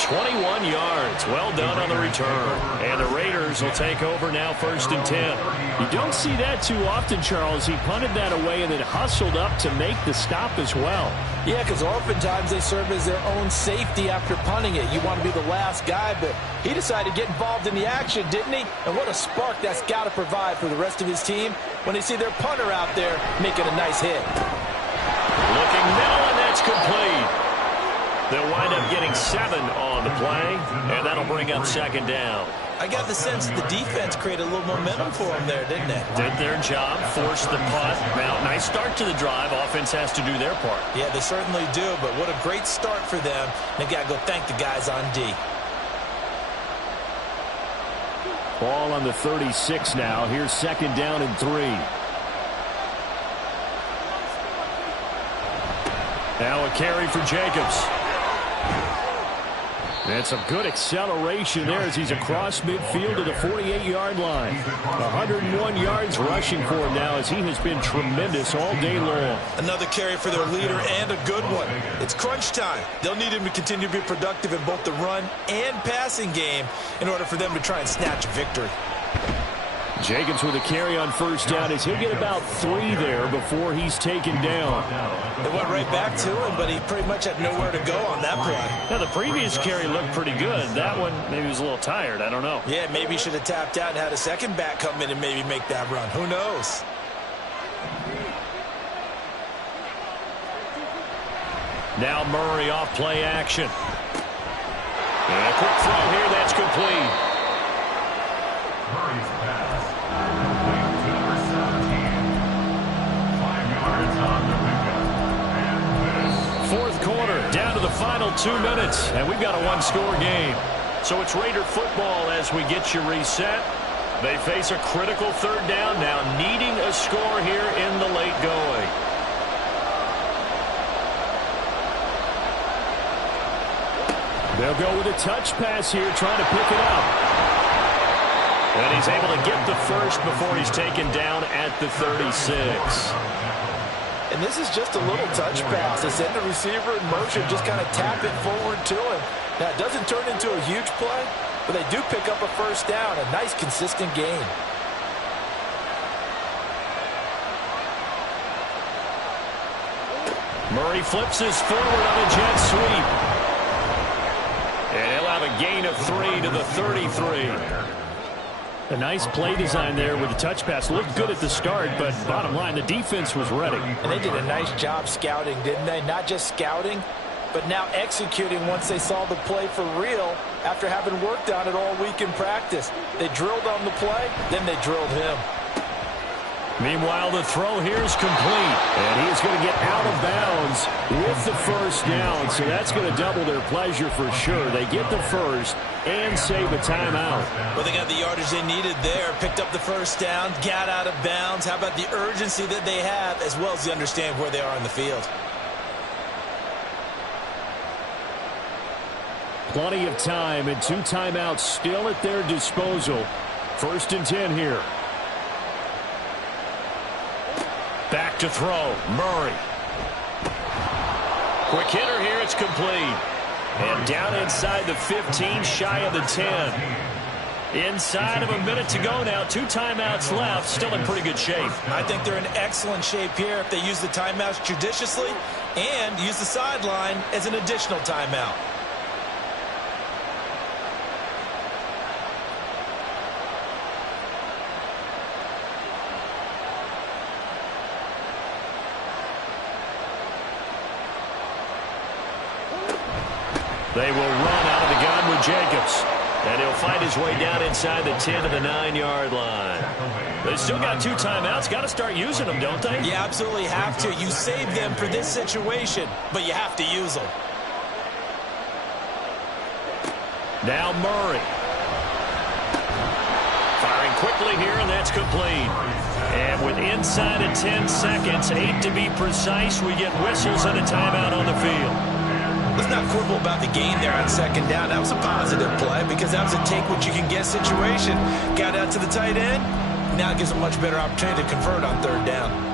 21 yards. Well done on the return. And the Raiders will take over now 1st and 10. You don't see that too often, Charles. He punted that away and then hustled up to make the stop as well. Yeah, because oftentimes they serve as their own safety after punting it. You want to be the last guy, but he decided to get involved in the action, didn't he? And what a spark that's got to provide for the rest of his team when they see their punter out there making a nice hit. Looking middle, and that's complete. They'll wind up getting 7 on the play, and that'll bring up 2nd down. I got the sense that the defense created a little momentum for them there, didn't it? Did their job, forced the punt. Now, nice start to the drive. Offense has to do their part. Yeah, they certainly do, but what a great start for them. They got to go thank the guys on D. Ball on the 36 now. Here's 2nd down and 3. Now a carry for Jacobs. And some good acceleration there as he's across midfield to the 48-yard line. 101 yards rushing for him now as he has been tremendous all day long. Another carry for their leader and a good one. It's crunch time. They'll need him to continue to be productive in both the run and passing game in order for them to try and snatch a victory. Jacobs with a carry on first down as he'll get about 3 there before he's taken down. They went right back to him, but he pretty much had nowhere to go on that play. Now, the previous carry looked pretty good. That one, maybe he was a little tired. I don't know. Yeah, maybe he should have tapped out and had a second back come in and maybe make that run. Who knows? Now Murray off play action. And a quick throw here. That's complete. Murray's pass, complete to number 17. 5 yards on the pickup. And this. Fourth quarter, down to the final 2 minutes, and we've got a one-score game. So it's Raider football as we get you reset. They face a critical third down now, needing a score here in the late going. They'll go with a touch pass here, trying to pick it up. And he's able to get the first before he's taken down at the 36. And this is just a little touch pass. They send the receiver in motion, just kind of tap it forward to him. Now, it doesn't turn into a huge play, but they do pick up a first down. A nice, consistent gain. Murray flips his forward on a jet sweep. And he'll have a gain of 3 to the 33. A nice play design there with the touch pass. Looked good at the start, but bottom line, the defense was ready. And they did a nice job scouting, didn't they? Not just scouting, but now executing once they saw the play for real after having worked on it all week in practice. They drilled on the play, then they drilled him. Meanwhile, the throw here is complete. And he is going to get out of bounds with the first down. So that's going to double their pleasure for sure. They get the first and save a timeout. Well, they got the yardage they needed there. Picked up the first down, got out of bounds. How about the urgency that they have as well as the understanding where they are in the field? Plenty of time and 2 timeouts still at their disposal. 1st and 10 here. Back to throw. Murray. Quick hitter here. It's complete. And down inside the 15, shy of the 10. Inside of a minute to go now. 2 timeouts left. Still in pretty good shape. I think they're in excellent shape here if they use the timeouts judiciously and use the sideline as an additional timeout. They will run out of the gun with Jacobs. And he'll find his way down inside the 10 to the 9-yard line. They still got 2 timeouts. Got to start using them, don't they? You absolutely have to. You save them for this situation, but you have to use them. Now Murray. Firing quickly here, and that's complete. And with inside of 10 seconds, 8 to be precise, we get whistles and a timeout on the field. Let's not quibble about the gain there on 2nd down. That was a positive play because that was a take-what-you-can-get situation. Got out to the tight end. Now it gives a much better opportunity to convert on 3rd down.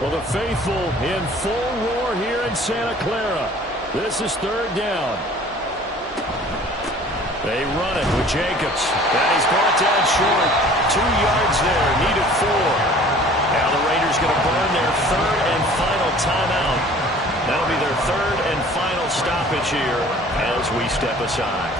Well, the faithful in full roar here in Santa Clara. This is 3rd down. They run it with Jacobs. And he's brought down short. 2 yards there, needed 4. Now the Raiders going to burn their 3rd and final timeout. That'll be their 3rd and final stoppage here as we step aside.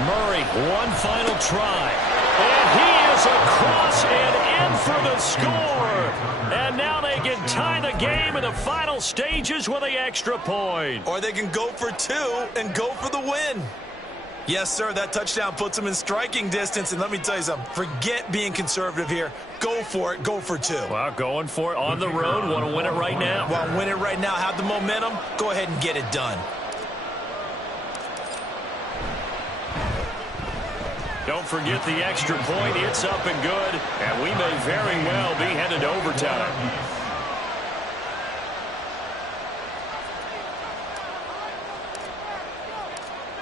Murray, one final try. And he is across and in for the score. And now they they can tie the game in the final stages with the extra point. Or they can go for two and go for the win. Yes, sir, that touchdown puts them in striking distance. And let me tell you something, forget being conservative here. Go for it, go for two. Well, going for it on the road. Want to win it right now? Want to win it right now, have the momentum, go ahead and get it done. Don't forget the extra point. It's up and good. And we may very well be headed to overtime.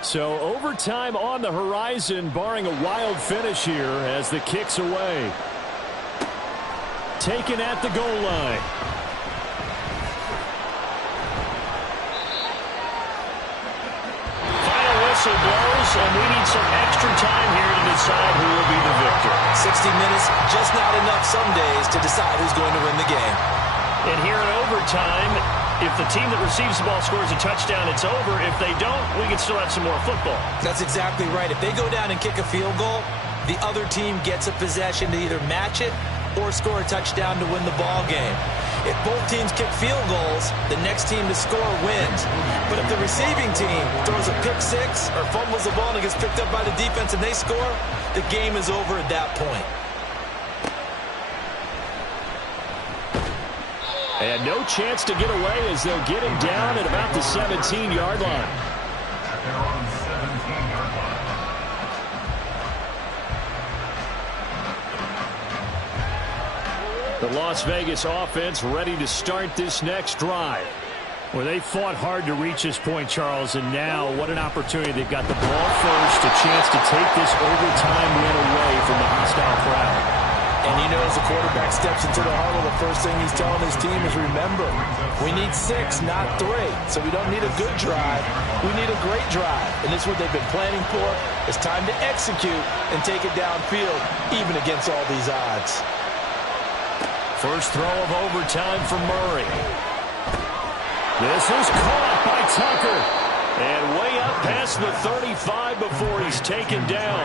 So overtime on the horizon, barring a wild finish here as the kick's away. Taken at the goal line. Final whistle blows, and we need some extra time here to decide who will be the victor. 60 minutes, just not enough some days to decide who's going to win the game. And here in overtime, if the team that receives the ball scores a touchdown, it's over. If they don't, we can still have some more football. That's exactly right. If they go down and kick a field goal, the other team gets a possession to either match it or score a touchdown to win the ball game. If both teams kick field goals, the next team to score wins. But if the receiving team throws a pick six or fumbles the ball and it gets picked up by the defense and they score, the game is over at that point. And no chance to get away as they'll get him down at about the 17-yard line. At their own 17-yard line. The Las Vegas offense ready to start this next drive. Well, they fought hard to reach this point, Charles, and now what an opportunity. They've got the ball first, a chance to take this overtime win away from the hostile crowd. And you know, as the quarterback steps into the huddle, the first thing he's telling his team is, remember, we need 6, not 3. So we don't need a good drive. We need a great drive. And this is what they've been planning for. It's time to execute and take it downfield, even against all these odds. First throw of overtime for Murray. This is caught by Tucker. And way up past the 35 before he's taken down.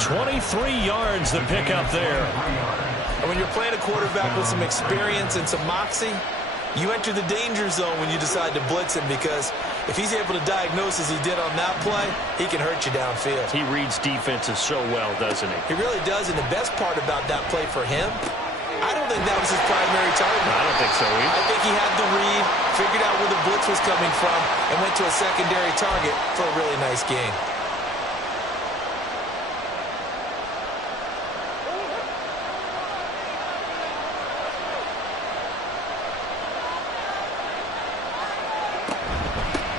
23 yards the pickup there. And when you're playing a quarterback with some experience and some moxie, you enter the danger zone when you decide to blitz him, because if he's able to diagnose as he did on that play, he can hurt you downfield. He reads defenses so well, doesn't he? He really does, and the best part about that play for him, I don't think that was his primary target. I don't think so either. I think he had the read, figured out where the blitz was coming from, and went to a secondary target for a really nice game.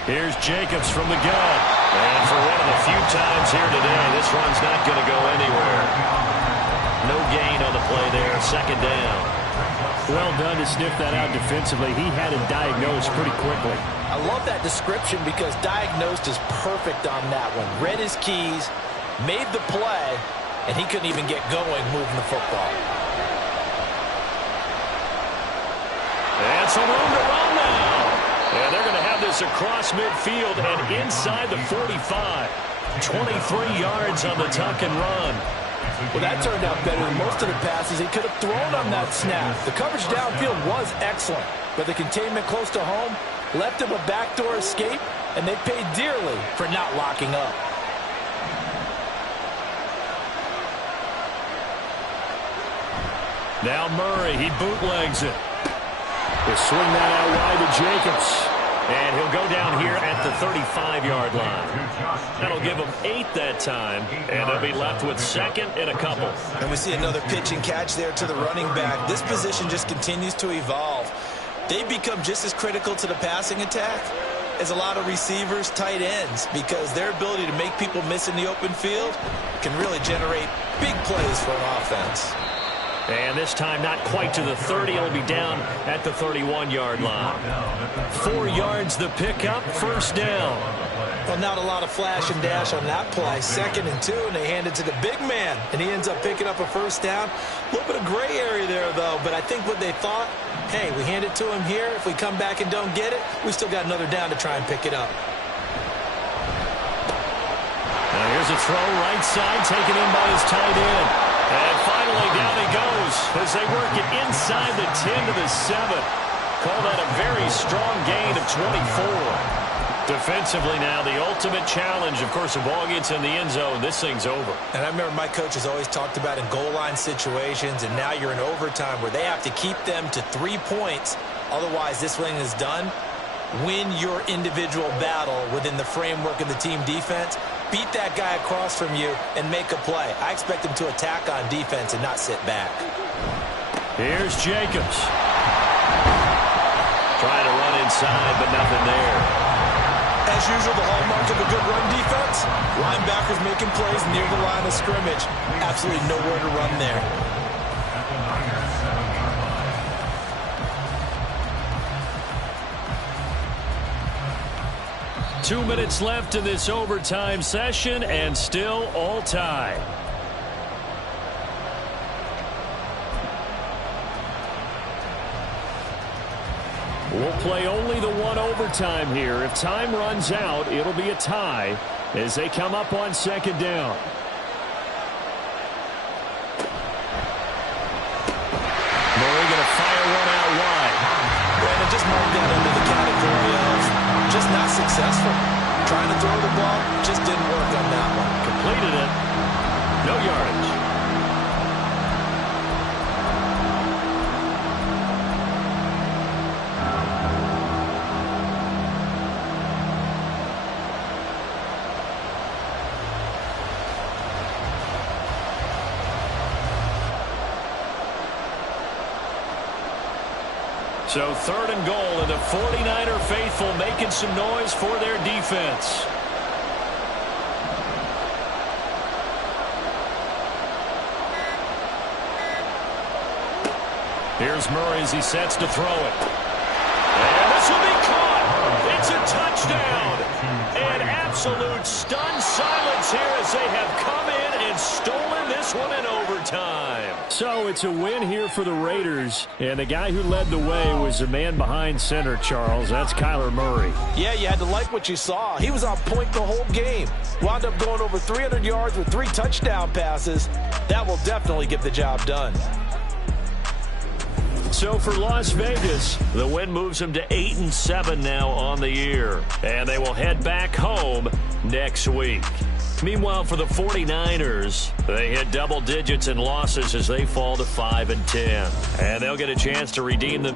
Here's Jacobs from the gun. And for one of the few times here today, this run's not going to go anywhere. No gain on the play there, second down. Well done to sniff that out defensively. He had it diagnosed pretty quickly. I love that description because diagnosed is perfect on that one. Read his keys, made the play, and he couldn't even get going moving the football. And some room to run now. And they're going to have this across midfield and inside the 45. 23 yards on the tuck and run. Well, that turned out better than most of the passes he could have thrown on that snap. The coverage downfield was excellent, but the containment close to home left him a backdoor escape, and they paid dearly for not locking up. Now Murray, he bootlegs it. He'll swing that out wide to Jacobs. And he'll go down here at the 35-yard line. That'll give him 8 that time, and they'll be left with second and a couple. And we see another pitch and catch there to the running back. This position just continues to evolve. They become just as critical to the passing attack as a lot of receivers, tight ends, because their ability to make people miss in the open field can really generate big plays for an offense. And this time not quite to the 30. It'll be down at the 31-yard line. 4 yards the pickup, first down. Well, not a lot of flash and dash on that play. 2nd and 2, and they hand it to the big man, and he ends up picking up a first down. A little bit of gray area there, though, but I think what they thought, hey, we hand it to him here. If we come back and don't get it, we still got another down to try and pick it up. Now here's a throw right side, taken in by his tight end. And finally, down he goes as they work it inside the 10 to the 7. Call that a very strong gain of 24. Defensively now, the ultimate challenge. Of course, the ball gets in the end zone. This thing's over. And I remember my coaches always talked about in goal line situations, and now you're in overtime where they have to keep them to 3 points. Otherwise, this thing is done. Win your individual battle within the framework of the team defense. Beat that guy across from you and make a play. I expect him to attack on defense and not sit back. Here's Jacobs. Trying to run inside, but nothing there. As usual, the hallmark of a good run defense, linebackers making plays near the line of scrimmage. Absolutely nowhere to run there. 2 minutes left in this overtime session, and still all tied. We'll play only the one overtime here. If time runs out, it'll be a tie as they come up on second down. Murray going to fire one out wide. Brandon, just mark that under the category of just not successful. Trying to throw the ball, just didn't work on that one. Completed it. No yardage. So 3rd and goal, and the 49er faithful making some noise for their defense. Here's Murray as he sets to throw it. And this will be caught. It's a touchdown. And absolute stunned silence here as they have come in and stolen this one in overtime. So it's a win here for the Raiders. And the guy who led the way was the man behind center, Charles. That's Kyler Murray. Yeah, you had to like what you saw. He was on point the whole game. Wound up going over 300 yards with 3 touchdown passes. That will definitely get the job done. So for Las Vegas, the win moves them to 8-7 now on the year. And they will head back home next week. Meanwhile, for the 49ers, they hit double digits in losses as they fall to 5-10. And they'll get a chance to redeem them.